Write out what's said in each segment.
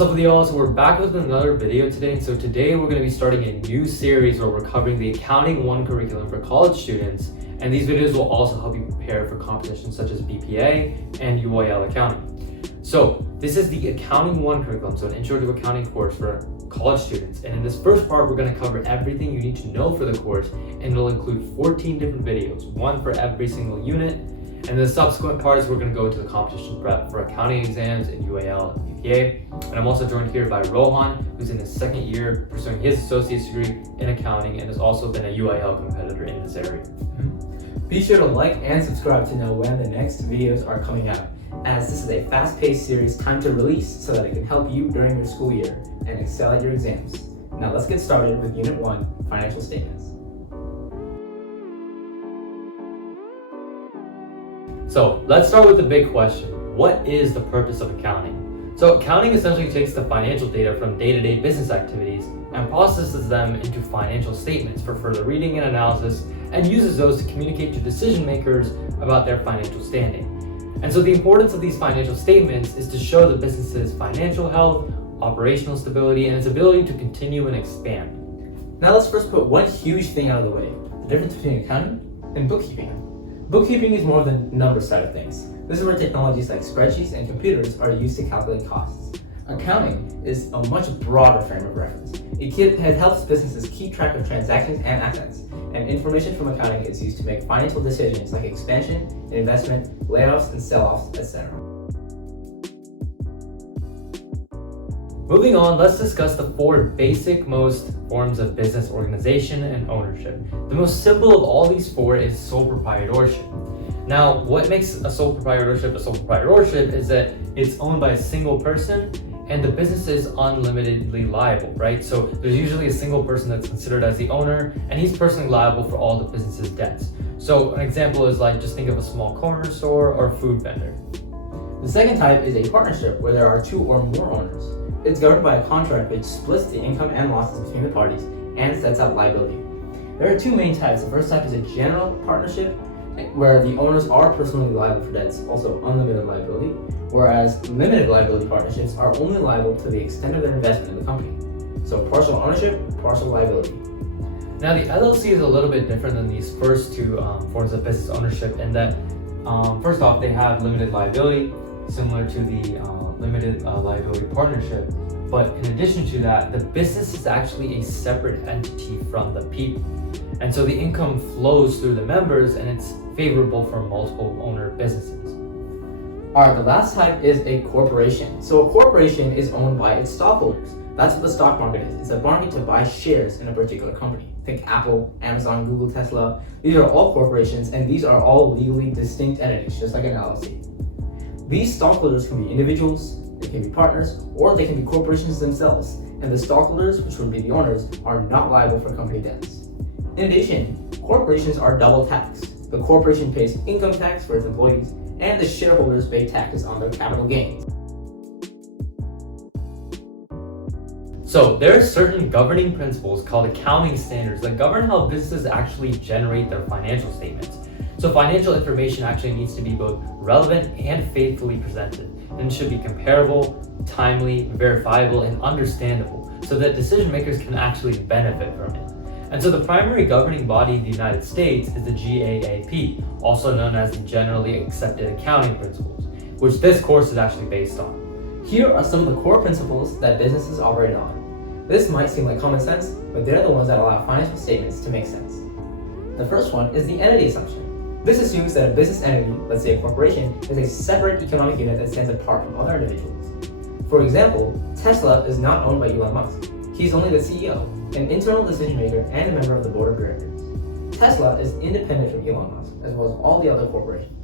What's up with y'all? So we're back with another video today. So today we're going to be starting a new series where we're covering the Accounting 1 curriculum for college students. And these videos will also help you prepare for competitions such as BPA and UIL accounting. So this is the Accounting 1 curriculum, so an intro to accounting course for college students. And in this first part, we're going to cover everything you need to know for the course, and it'll include 14 different videos, one for every single unit. And the subsequent parts, we're going to go into the competition prep for accounting exams in UIL and BPA. And I'm also joined here by Rohan, who's in his second year pursuing his associate's degree in accounting and has also been a UIL competitor in this area. Be sure to like and subscribe to know when the next videos are coming out, as this is a fast-paced series timed to release so that it can help you during your school year and excel at your exams. Now let's get started with Unit 1, Financial Statements. So let's start with the big question. What is the purpose of accounting? So accounting essentially takes the financial data from day-to-day business activities and processes them into financial statements for further reading and analysis, and uses those to communicate to decision makers about their financial standing. And so the importance of these financial statements is to show the business's financial health, operational stability, and its ability to continue and expand. Now let's first put one huge thing out of the way: the difference between accounting and bookkeeping. Bookkeeping is more of the number side of things. This is where technologies like spreadsheets and computers are used to calculate costs. Accounting is a much broader frame of reference. It helps businesses keep track of transactions and assets, and information from accounting is used to make financial decisions like expansion, investment, layoffs, and sell-offs, etc. Moving on, let's discuss the four basic most forms of business organization and ownership. The most simple of all these four is sole proprietorship. Now, what makes a sole proprietorship is that it's owned by a single person and the business is unlimitedly liable, right? So there's usually a single person that's considered as the owner, and he's personally liable for all the business's debts. So an example is like, just think of a small corner store or food vendor. The second type is a partnership where there are two or more owners. It's governed by a contract which splits the income and losses between the parties and sets out liability. There are two main types. The first type is a general partnership, where the owners are personally liable for debts, also unlimited liability, whereas limited liability partnerships are only liable to the extent of their investment in the company. So partial ownership, partial liability. Now the LLC is a little bit different than these first two forms of business ownership in that, first off, they have limited liability, similar to the limited liability partnership. But in addition to that, the business is actually a separate entity from the people. And so the income flows through the members, and it's favorable for multiple owner businesses. Alright, the last type is a corporation. So a corporation is owned by its stockholders. That's what the stock market is. It's a market to buy shares in a particular company. Think Apple, Amazon, Google, Tesla. These are all corporations, and these are all legally distinct entities, just like an LLC. These stockholders can be individuals, they can be partners, or they can be corporations themselves, and the stockholders, which would be the owners, are not liable for company debts. In addition, corporations are double taxed. The corporation pays income tax for its employees, and the shareholders pay taxes on their capital gains. So there are certain governing principles called accounting standards that govern how businesses actually generate their financial statements. So financial information actually needs to be both relevant and faithfully presented, and should be comparable, timely, verifiable, and understandable so that decision makers can actually benefit from it. And so the primary governing body in the United States is the GAAP, also known as the Generally Accepted Accounting Principles, which this course is actually based on. Here are some of the core principles that businesses operate on. This might seem like common sense, but they're the ones that allow financial statements to make sense. The first one is the entity assumption. This assumes that a business entity, let's say a corporation, is a separate economic unit that stands apart from other individuals. For example, Tesla is not owned by Elon Musk. He's only the CEO, an internal decision maker, and a member of the board of directors. Tesla is independent from Elon Musk, as well as all the other corporations.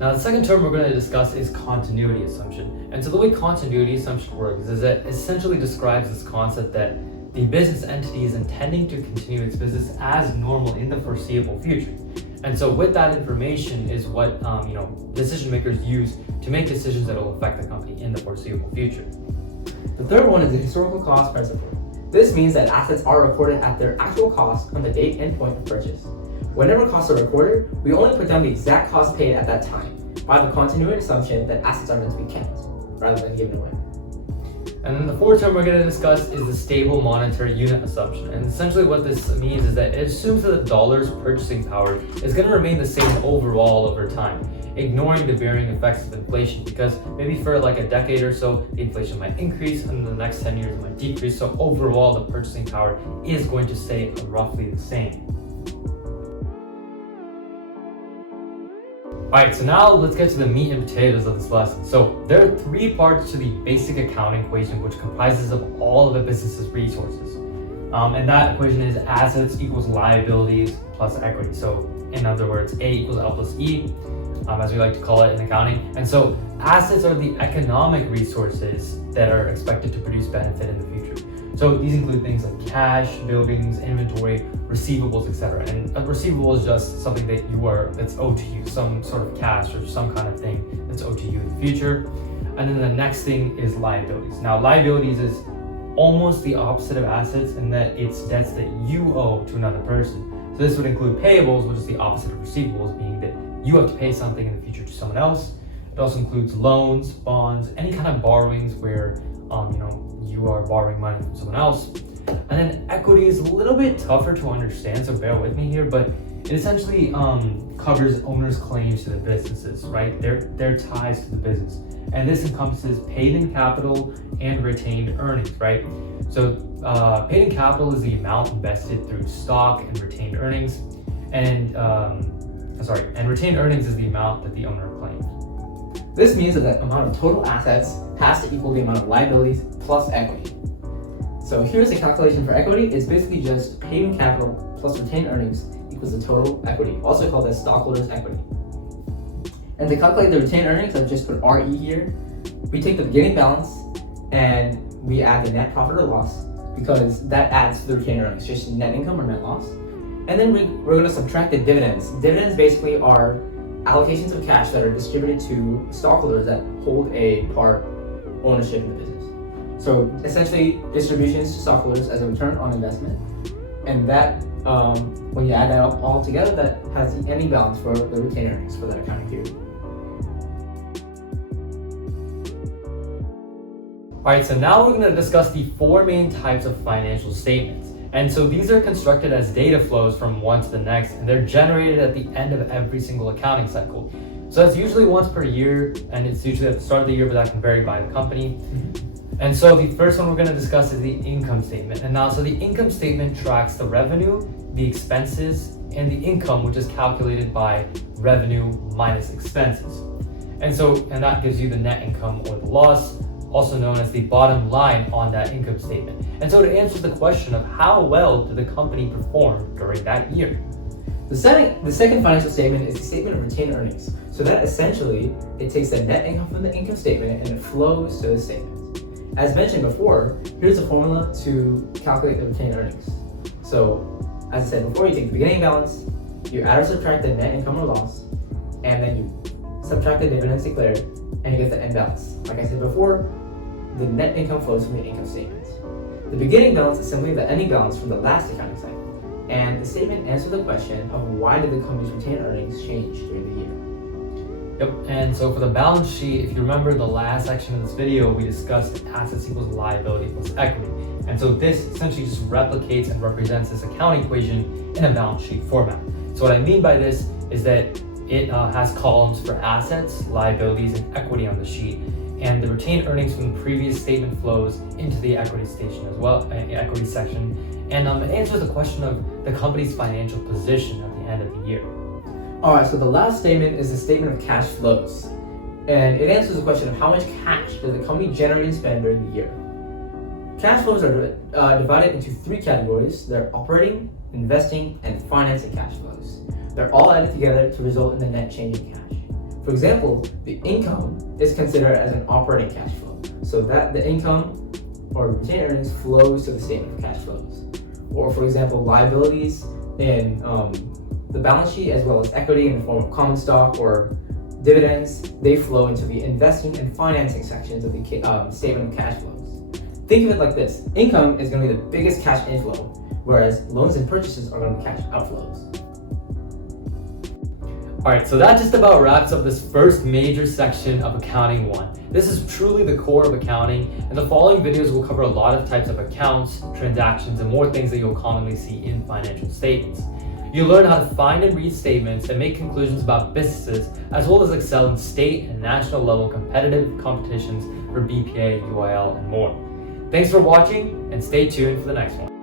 Now the second term we're going to discuss is continuity assumption. And so the way continuity assumption works is that it essentially describes this concept that the business entity is intending to continue its business as normal in the foreseeable future. And so with that information is what decision makers use to make decisions that will affect the company in the foreseeable future. The third one is the historical cost principle. This means that assets are recorded at their actual cost on the date and point of purchase. Whenever costs are recorded, we only put down the exact cost paid at that time by the continuity assumption that assets are meant to be kept rather than given away. And then the fourth term we're going to discuss is the stable monetary unit assumption. And essentially what this means is that it assumes that the dollar's purchasing power is going to remain the same overall over time, ignoring the varying effects of inflation, because maybe for like a decade or so, the inflation might increase, and in the next 10 years it might decrease. So overall, the purchasing power is going to stay roughly the same. Alright, so now let's get to the meat and potatoes of this lesson. So there are three parts to the basic accounting equation, which comprises of all of a business's resources. And that equation is assets equals liabilities plus equity. So in other words, A equals L plus E, as we like to call it in accounting. And so assets are the economic resources that are expected to produce benefit in the future. So these include things like cash, buildings, inventory, receivables, etc. And a receivable is just something that's owed to you, some sort of cash or some kind of thing that's owed to you in the future. And then the next thing is liabilities. Now, liabilities is almost the opposite of assets in that it's debts that you owe to another person. So this would include payables, which is the opposite of receivables, meaning that you have to pay something in the future to someone else. It also includes loans, bonds, any kind of borrowings where you are borrowing money from someone else. And then equity is a little bit tougher to understand, so bear with me here, but it essentially covers owners' claims to the businesses, right? Their ties to the business. And this encompasses paid-in capital and retained earnings, right? So paid-in capital is the amount invested through stock and retained earnings. And retained earnings is the amount that the owner claimed. This means that the amount of total assets has to equal the amount of liabilities plus equity. So here's the calculation for equity. It's basically just paid-in capital plus retained earnings equals the total equity, also called as stockholders' equity. And to calculate the retained earnings, I've just put RE here. We take the beginning balance and we add the net profit or loss, because that adds to the retained earnings, just net income or net loss. And then we're going to subtract the dividends. Dividends basically are allocations of cash that are distributed to stockholders that hold a part ownership in the business. So essentially, distributions to stockholders as a return on investment, and that when you add that all together, that has the ending balance for the retained earnings for that accounting period. Alright, so now we're going to discuss the four main types of financial statements. And so these are constructed as data flows from one to the next, and they're generated at the end of every single accounting cycle. So that's usually once per year, and it's usually at the start of the year, but that can vary by the company. And so the first one we're going to discuss is the income statement. And now, so the income statement tracks the revenue, the expenses, and the income, which is calculated by revenue minus expenses. And that gives you the net income or the loss, also known as the bottom line on that income statement. And so it answers the question of how well did the company perform during that year. The second financial statement is the statement of retained earnings. So that essentially, it takes the net income from the income statement and it flows to the statement. As mentioned before, here's the formula to calculate the retained earnings. So as I said before, you take the beginning balance, you add or subtract the net income or loss, and then you subtract the dividends declared, and you get the end balance. Like I said before, the net income flows from the income statement. The beginning balance is simply the ending balance from the last accounting cycle, and the statement answers the question of why did the company's retained earnings change during the year. Yep, and so for the balance sheet, if you remember the last section of this video, we discussed assets equals liability plus equity. And so this essentially just replicates and represents this accounting equation in a balance sheet format. So what I mean by this is that it has columns for assets, liabilities, and equity on the sheet. And the retained earnings from the previous statement flows into the equity section as well, equity section. And it answers the question of the company's financial position at the end of the year. Alright, so the last statement is the statement of cash flows. And it answers the question of how much cash does the company generate and spend during the year. Cash flows are divided into three categories. They're operating, investing, and financing cash flows. They're all added together to result in the net change in cash. For example, the income is considered as an operating cash flow. So that the income or retained earnings flows to the statement of cash flows. Or for example, liabilities in the balance sheet as well as equity in the form of common stock or dividends, they flow into the investing and financing sections of the statement of cash flows. Think of it like this. Income is going to be the biggest cash inflow, whereas loans and purchases are going to be cash outflows. Alright, so that just about wraps up this first major section of Accounting 1. This is truly the core of accounting, and the following videos will cover a lot of types of accounts, transactions, and more things that you'll commonly see in financial statements. You'll learn how to find and read statements and make conclusions about businesses, as well as excel in state and national level competitive competitions for BPA, UIL, and more. Thanks for watching, and stay tuned for the next one.